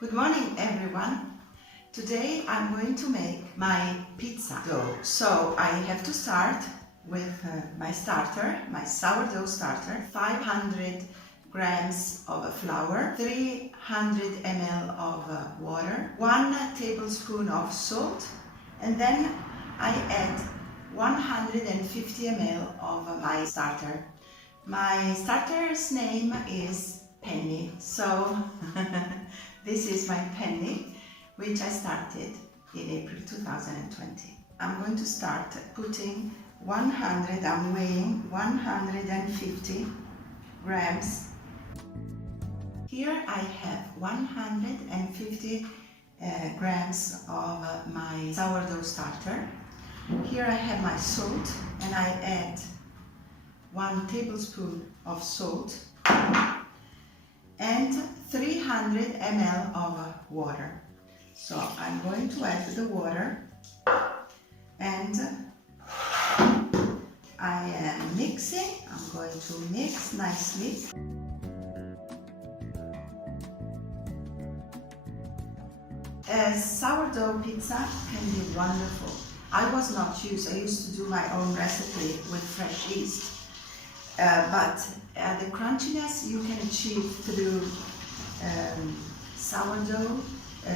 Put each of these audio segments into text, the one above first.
Good morning, everyone. Today I'm going to make my pizza dough. So I have to start with my starter, my sourdough starter, 500 grams of flour, 300 ml of water, 1 tablespoon of salt, and then I add 150 ml of my starter. My starter's name is Penny, so this is my penny, which I started in April 2020. I'm going to start putting I'm weighing 150 grams. Here I have 150 grams of my sourdough starter. Here I have my salt, and I add 1 tablespoon of salt and 300 ml of water. So I'm going to add the water, and I am mixing. I'm going to mix nicely. A sourdough pizza can be wonderful. I used to do my own recipe with fresh yeast. But the crunchiness you can achieve through sourdough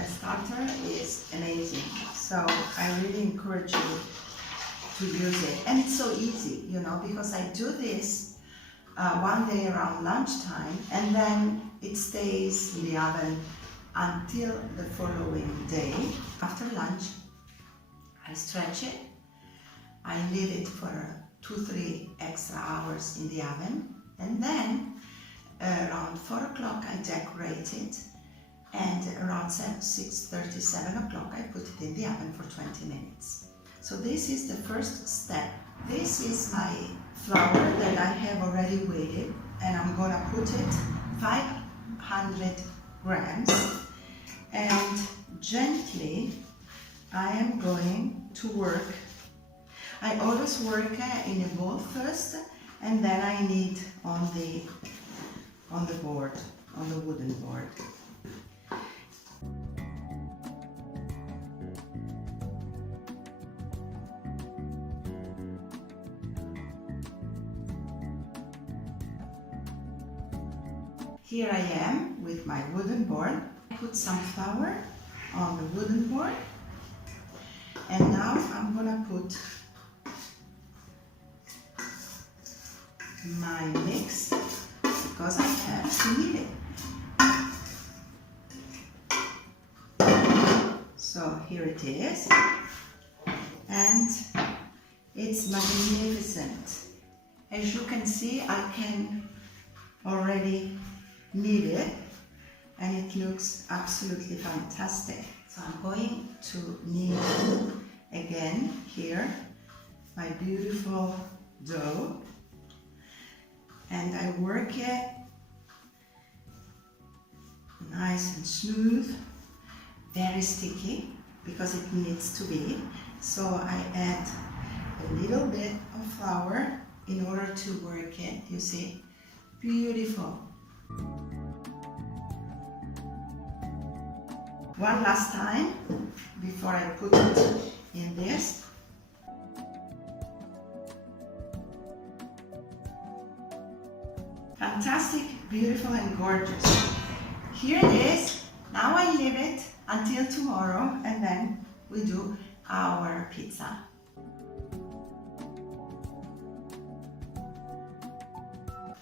starter is amazing. So I really encourage you to use it. And it's so easy, because I do this one day around lunchtime, and then it stays in the oven until the following day. After lunch, I stretch it. I leave it for 2-3 extra hours in the oven, and then around 4 o'clock I decorate it, and around 6:30, 7 o'clock I put it in the oven for 20 minutes. So this is the first step. This is my flour that I have already weighed, and I'm gonna put it 500 grams, and gently I am going to work. I always work in a bowl first, and then I knead on the board, on the wooden board. Here I am with my wooden board. I put some flour on the wooden board, and now I'm gonna put my mix, because I have to knead it. So here it is, and it's magnificent. As you can see, I can already knead it, and it looks absolutely fantastic. So I'm going to knead again here my beautiful dough, and I work it nice and smooth, very sticky, because it needs to be. So I add a little bit of flour in order to work it. You see, beautiful. One last time before I put it in this. Fantastic, beautiful, and gorgeous. Here it is. Now I leave it until tomorrow, and then we do our pizza.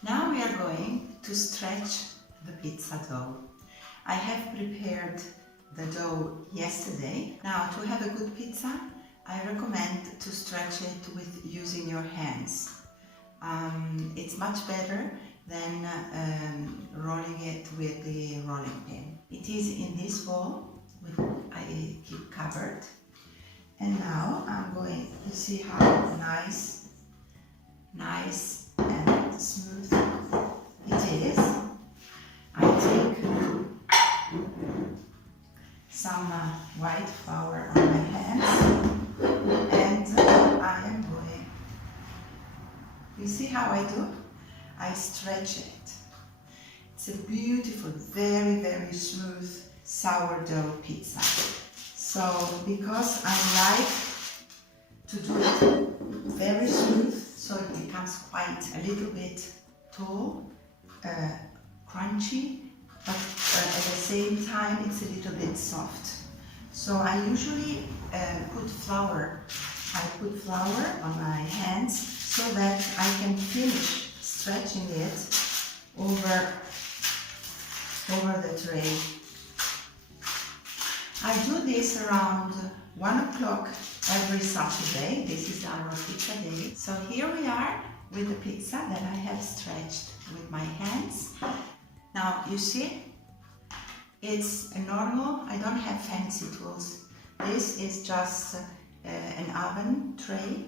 Now we are going to stretch the pizza dough. I have prepared the dough yesterday. Now, to have a good pizza, I recommend to stretch it with using your hands. It's much better than rolling it with the rolling pin. It is in this bowl, I keep covered. And now I'm going to see how nice and smooth it is. I take some white flour on my hands, and I am going. You see how I do? I stretch it. It's a beautiful, very, very smooth sourdough pizza. So because I like to do it very smooth, so it becomes quite a little bit tall, crunchy, but at the same time it's a little bit soft. So I usually put flour. I put flour on my hands so that I can finish stretching it over the tray. I do this around 1 o'clock every Saturday. This is our pizza day. So here we are with the pizza that I have stretched with my hands. Now you see, it's a normal, I don't have fancy tools. This is just an oven tray.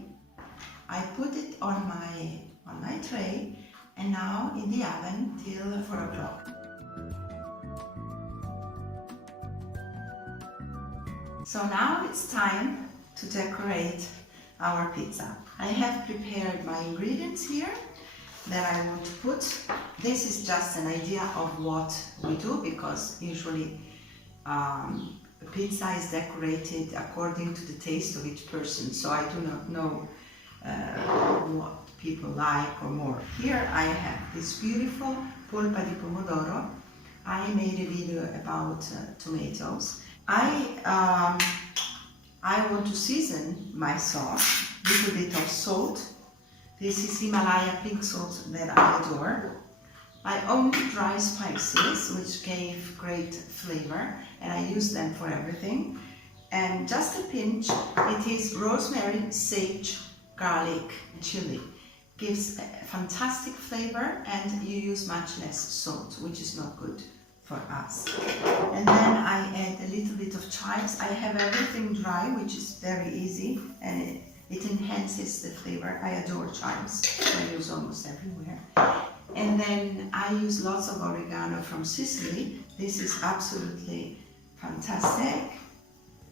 I put it on my tray and now in the oven till 4 o'clock. So now it's time to decorate our pizza. I have prepared my ingredients here that I want to put. This is just an idea of what we do, because usually pizza is decorated according to the taste of each person, so I do not know what people like or more. Here I have this beautiful polpa di pomodoro. I made a video about tomatoes. I want to season my sauce, a little bit of salt. This is Himalaya pink salt that I adore. I own dry spices, which gave great flavor, and I use them for everything. And just a pinch, it is rosemary, sage, garlic, chili. Gives a fantastic flavor, and you use much less salt, which is not good for us. And then I add a little bit of chives. I have everything dry, which is very easy, and it enhances the flavor. I adore chives, I use almost everywhere. And then I use lots of oregano from Sicily. This is absolutely fantastic,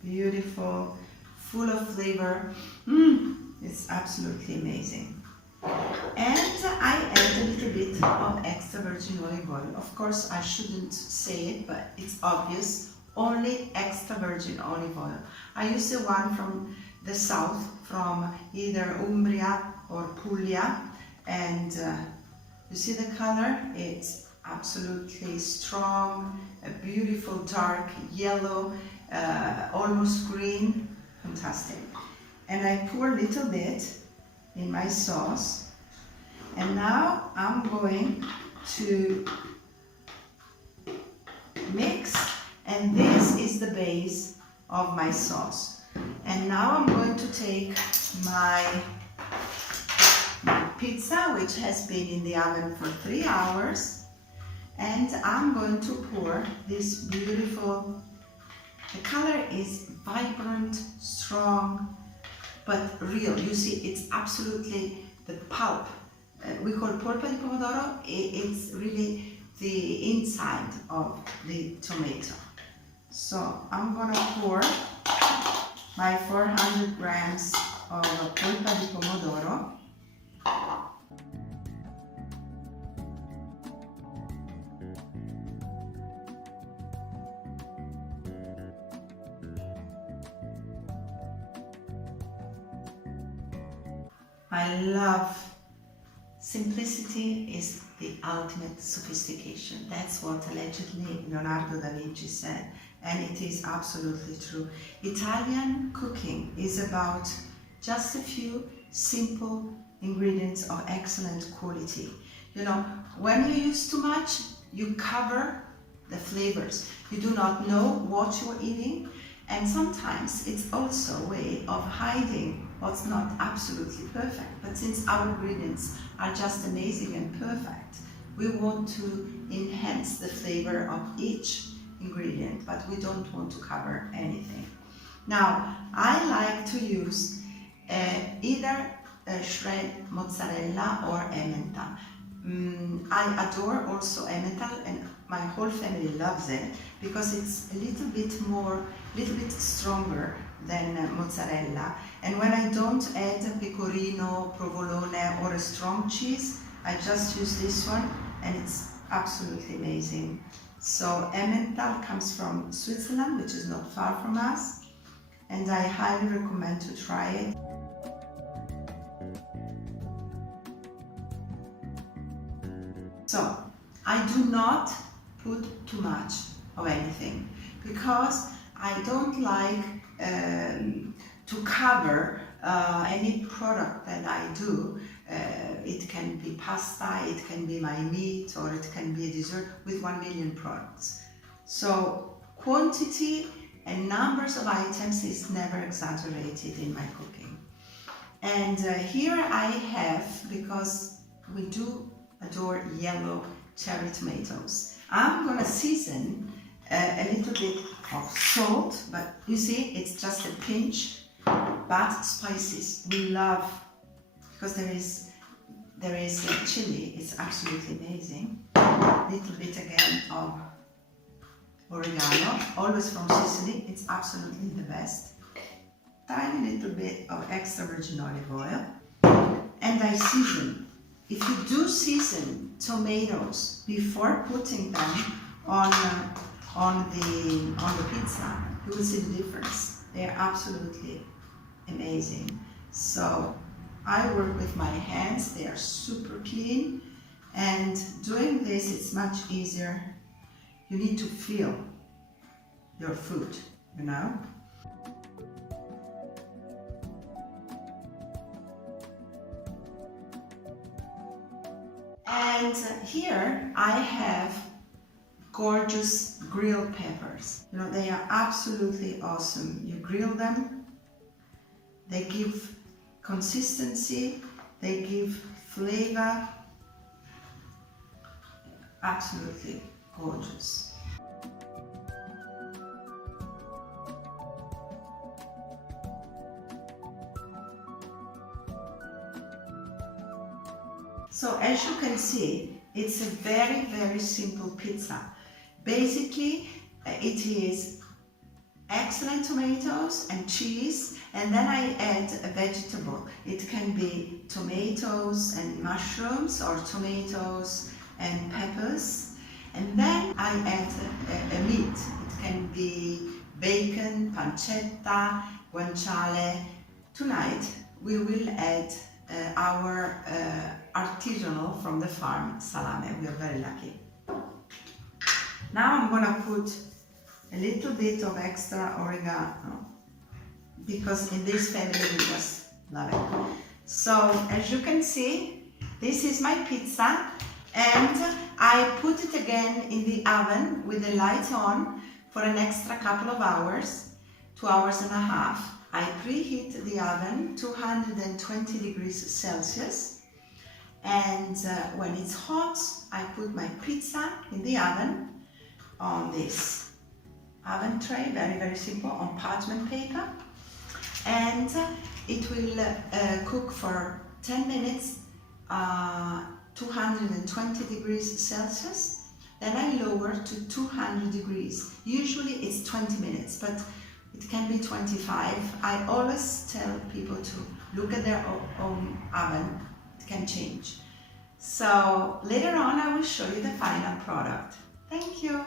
beautiful, full of flavor. It's absolutely amazing. And I add a little bit of extra virgin olive oil. Of course, I shouldn't say it, but it's obvious. Only extra virgin olive oil. I use the one from the south, from either Umbria or Puglia, and you see the color? It's absolutely strong, a beautiful dark yellow, almost green, fantastic. And I pour a little bit in my sauce, and now I'm going to mix, and this is the base of my sauce. And now I'm going to take my pizza, which has been in the oven for 3 hours, and I'm going to pour this beautiful, the color is vibrant, strong, but real. You see, it's absolutely the pulp. We call polpa di pomodoro. It's really the inside of the tomato. So I'm gonna pour my 400 grams of polpa di pomodoro. I love simplicity is the ultimate sophistication. That's what allegedly Leonardo da Vinci said, and it is absolutely true. Italian cooking is about just a few simple ingredients of excellent quality. You know, when you use too much, you cover the flavors. You do not know what you're eating, and sometimes it's also a way of hiding what's not absolutely perfect. But since our ingredients are just amazing and perfect, we want to enhance the flavor of each ingredient, but we don't want to cover anything. Now, I like to use either shred mozzarella or Emmental. I adore also Emmental, and my whole family loves it because it's a little bit stronger than mozzarella. And when I don't add pecorino, provolone or a strong cheese, I just use this one, and it's absolutely amazing. So Emmental comes from Switzerland, which is not far from us, and I highly recommend to try it. So I do not put too much of anything because I don't like to cover any product that I do. It can be pasta, it can be my meat, or it can be a dessert with 1 million products. So quantity and numbers of items is never exaggerated in my cooking. And here I have, because we do adore yellow cherry tomatoes, I'm gonna season a little bit of salt, but you see it's just a pinch, but spices we love, because there is chili, it's absolutely amazing. A little bit again of oregano, always from Sicily, it's absolutely the best. Tiny little bit of extra virgin olive oil, and I season. If you do season tomatoes before putting them on the pizza, you will see the difference. They are absolutely amazing. So I work with my hands, they are super clean, and doing this it's much easier. You need to feel your food, you know? And here I have gorgeous grilled peppers. You know, they are absolutely awesome. You grill them, they give consistency, they give flavor. Absolutely gorgeous. So as you can see, it's a very, very simple pizza. Basically, it is excellent tomatoes and cheese, and then I add a vegetable. It can be tomatoes and mushrooms, or tomatoes and peppers, and then I add a meat. It can be bacon, pancetta, guanciale. Tonight we will add our artisanal from the farm salame. We are very lucky. Now I'm gonna put a little bit of extra oregano, because in this family we just love it. So as you can see, this is my pizza, and I put it again in the oven with the light on for an extra couple of hours, 2 hours and a half. I preheat the oven 220 degrees Celsius, and when it's hot, I put my pizza in the oven on this oven tray, very, very simple, on parchment paper, and it will cook for 10 minutes, 220 degrees Celsius. Then I lower to 200 degrees. Usually it's 20 minutes, but it can be 25. I always tell people to look at their own oven. It can change. So later on I will show you the final product. Thank you.